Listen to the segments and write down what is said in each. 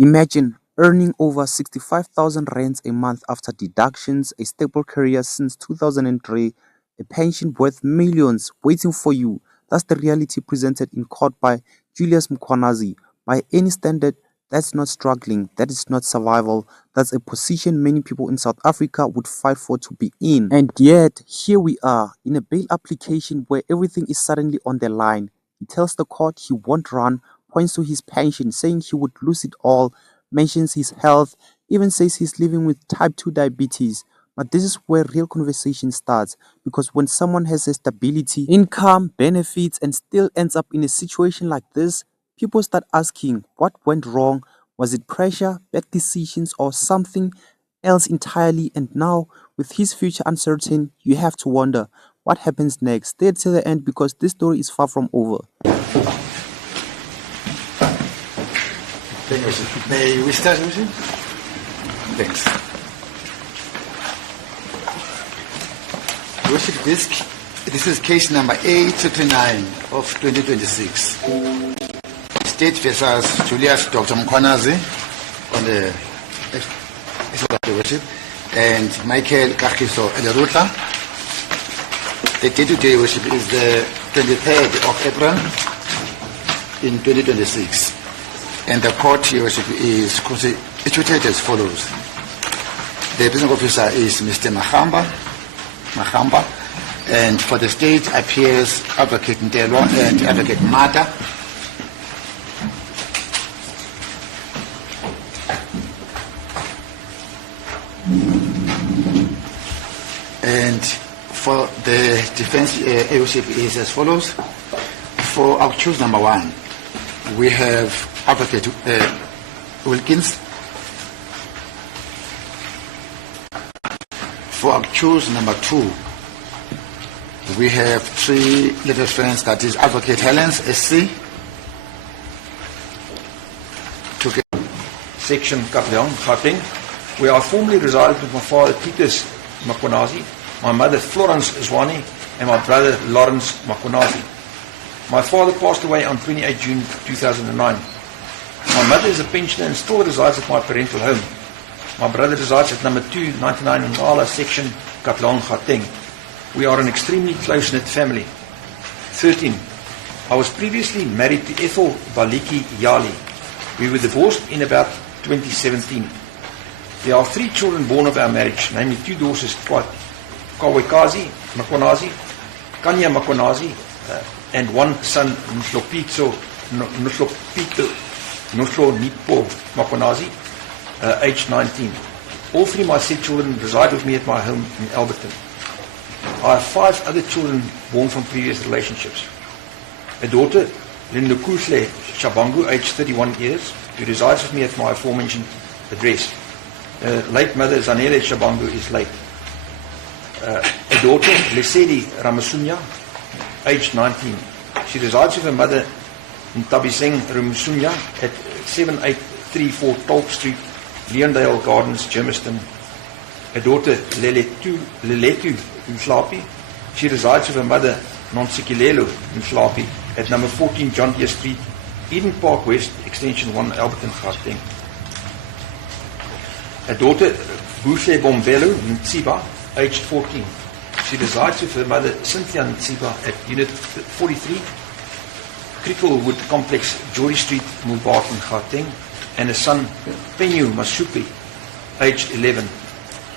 Imagine earning over 65,000 rands a month after deductions, a stable career since 2003, a pension worth millions waiting for you. That's the reality presented in court by Julius Mkhwanazi. By any standard, that's not struggling, that is not survival, that's a position many people in South Africa would fight for to be in. And yet, here we are, in a bail application where everything is suddenly on the line. He tells the court he won't run, points to his pension, saying he would lose it all, mentions his health, even says he's living with type 2 diabetes. But this is where real conversation starts, because when someone has a stability, income, benefits, and still ends up in a situation like this, people start asking what went wrong. Was it pressure, bad decisions, or something else entirely? And now, with his future uncertain, you have to wonder what happens next. Stay till the end because this story is far from over. May we start with it? Thanks. Worship, this is case number 839 of 2026. State versus Julius Dr. Mkhwanazi on the worship, and Michael Kagiso Ederutla. The day-to-day worship is the 23rd of April in 2026. And the court worship is constituted as follows. The presiding officer is Mr. Mahamba, and for the state appears Advocate Ndelo and Advocate Mata. And for the defense worship is as follows. For our choose number 1, we have Advocate Wilkins. For accused number 2, we have 3 little friends, that is Advocate Helens, SC. Section Katlong, Gauteng, where I formerly resided with my father Titus Mkhwanazi, my mother Florence Zwane, and my brother Lawrence Mkhwanazi. My father passed away on 28 June 2009. My mother is a pensioner and still resides at my parental home. My brother resides at number 299 Nala section, Katlong, Gauteng. We are an extremely close-knit family. 13. I was previously married to Ethel Baliki Yali. We were divorced in about 2017. There are 3 children born of our marriage, namely 2 daughters, Kawekazi Mkhwanazi, Kanya Mkhwanazi, and 1 son, Nhlopito Nipo Mkhwanazi, aged 19. All 3 of my said children reside with me at my home in Alberton. I have 5 other children born from previous relationships. A daughter, Lindokuhle Shabangu, aged 31 years, who resides with me at my aforementioned address. Late mother Zanele Shabangu is late. A daughter, Lesedi Ramasunya, aged 19. She resides with her mother in Tabiseng Ramasunya at 7834 Tolk Street, Leondale Gardens, Germiston. A daughter, Leletu Mhlapi. She resides with her mother, Nonsikilelo Mhlapi, at number 14 John Deere Street, Eden Park West, extension 1, Alberton, Gauteng. A daughter, Buhle Bombelo Ntsiba, aged 14. She resides with her mother, Cynthia Ntsiba, at Unit 43, Cricklewood Complex, Jory Street, Mulbarton, Gauteng, and a son, Penyu Masupi, aged 11.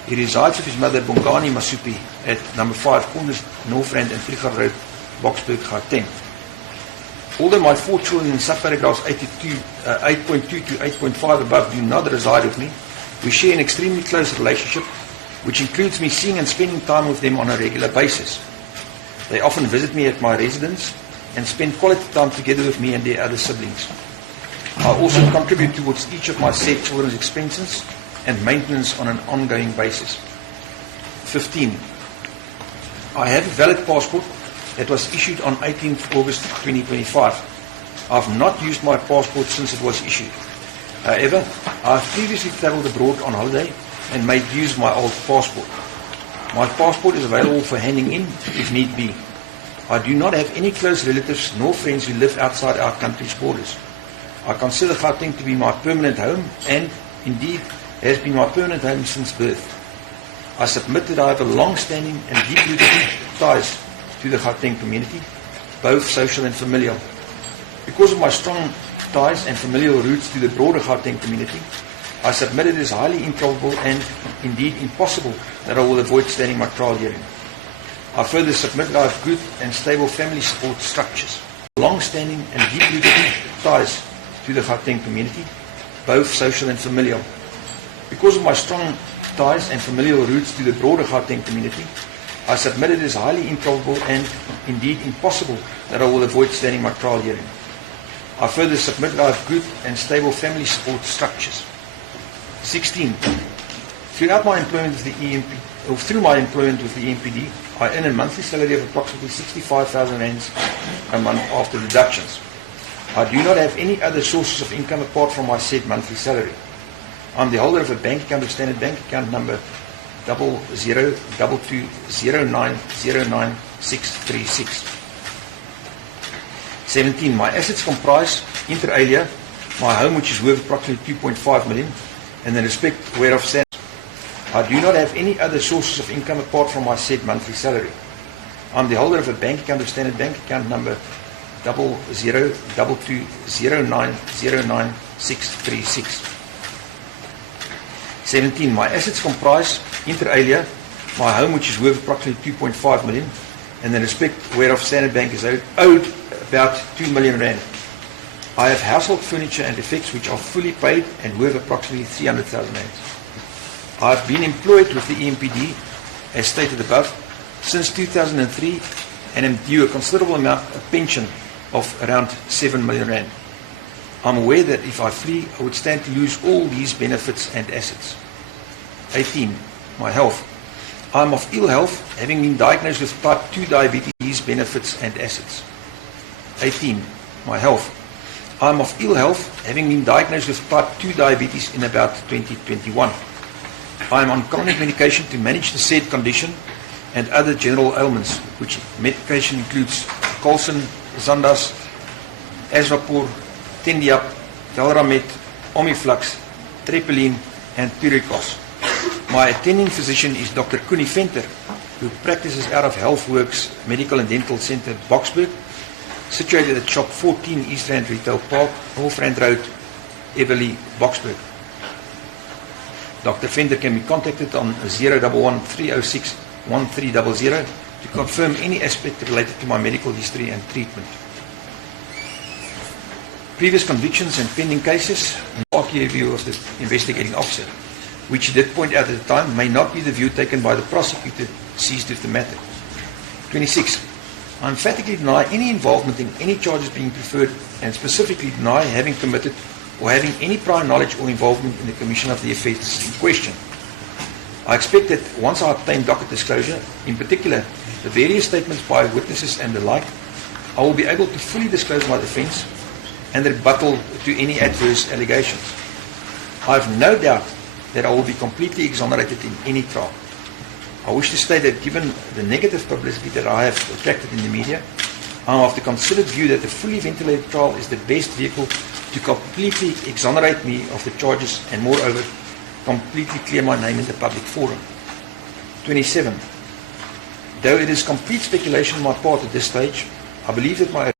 He resides with his mother, Bongani Masupi, at number 5 Corners, Northrand and Vlieger Road, Boksburg, Gauteng. Although my 4 children in subparagraphs 8.2 to 8.5 above do not reside with me, we share an extremely close relationship, which includes me seeing and spending time with them on a regular basis. They often visit me at my residence and spend quality time together with me and their other siblings. I also contribute towards each of my said children's expenses and maintenance on an ongoing basis. 15. I have a valid passport that was issued on 18th August 2025. I have not used my passport since it was issued. However, I have previously travelled abroad on holiday and made use of my old passport. My passport is available for handing in if need be. I do not have any close relatives nor friends who live outside our country's borders. I consider Gauteng to be my permanent home and, indeed, has been my permanent home since birth. I submit that I have a long-standing and deep-rooted ties to the Gauteng community, both social and familial. Because of my strong ties and familial roots to the broader Gauteng community, I submit it is highly improbable and, indeed, impossible that I will avoid standing my trial hearing. I further submit that I have good and stable family support structures, long-standing and deep-rooted ties to the Gauteng community, both social and familial. Because of my strong ties and familial roots to the broader Gauteng community, I submit it is highly improbable and, indeed, impossible that I will avoid standing my trial hearing. I further submit that I have good and stable family support structures. 16. Throughout my employment with the EMP, or through my employment with the EMPD, I earn a monthly salary of approximately 65,000 rands a month after deductions. I do not have any other sources of income apart from my said monthly salary. I am the holder of a bank account of Standard Bank account number 002209099636. 17. My assets comprise, inter alia, my home, which is worth approximately 2.5 million, and in respect whereof stands. I do not have any other sources of income apart from my said monthly salary. I am the holder of a bank account of Standard Bank account number 002209099636. 17. My assets comprise, inter alia, my home, which is worth approximately 2.5 million, and in respect whereof Standard Bank is owed about 2 million rand. I have household furniture and effects which are fully paid and worth approximately 300,000 rand. I have been employed with the EMPD, as stated above, since 2003 and am due a considerable amount of pension of around 7 million rand. I am aware that if I flee, I would stand to lose all these benefits and assets. 18. My health. I am of ill health, having been diagnosed with type 2 diabetes, benefits and assets. 18. My health. I am of ill health, having been diagnosed with type 2 diabetes in about 2021. I am on chronic medication to manage the said condition and other general ailments, which medication includes Colson, Zandas, Asvapor, Tendiap, Dalramet, Omiflux, Trepeline, and Pyricos. My attending physician is Dr. Koenie Venter, who practices out of HealthWorks Medical and Dental Center, Boksburg, situated at Shop 14 East Rand Retail Park, North Rand Road, Everly, Boksburg. Dr. Venter can be contacted on 011-306-1300 to confirm any aspect related to my medical history and treatment. Previous convictions and pending cases, RTA view of the investigating officer, which he did point out at the time, may not be the view taken by the prosecutor seized with the matter. 26. I emphatically deny any involvement in any charges being preferred and specifically deny having committed or having any prior knowledge or involvement in the commission of the offence in question. I expect that once I obtain docket disclosure, in particular the various statements by witnesses and the like, I will be able to fully disclose my defence and rebuttal to any adverse allegations. I have no doubt that I will be completely exonerated in any trial. I wish to state that given the negative publicity that I have attracted in the media, I am of the considered view that a fully ventilated trial is the best vehicle to completely exonerate me of the charges and moreover completely clear my name in the public forum. 27. Though it is complete speculation on my part at this stage, I believe that my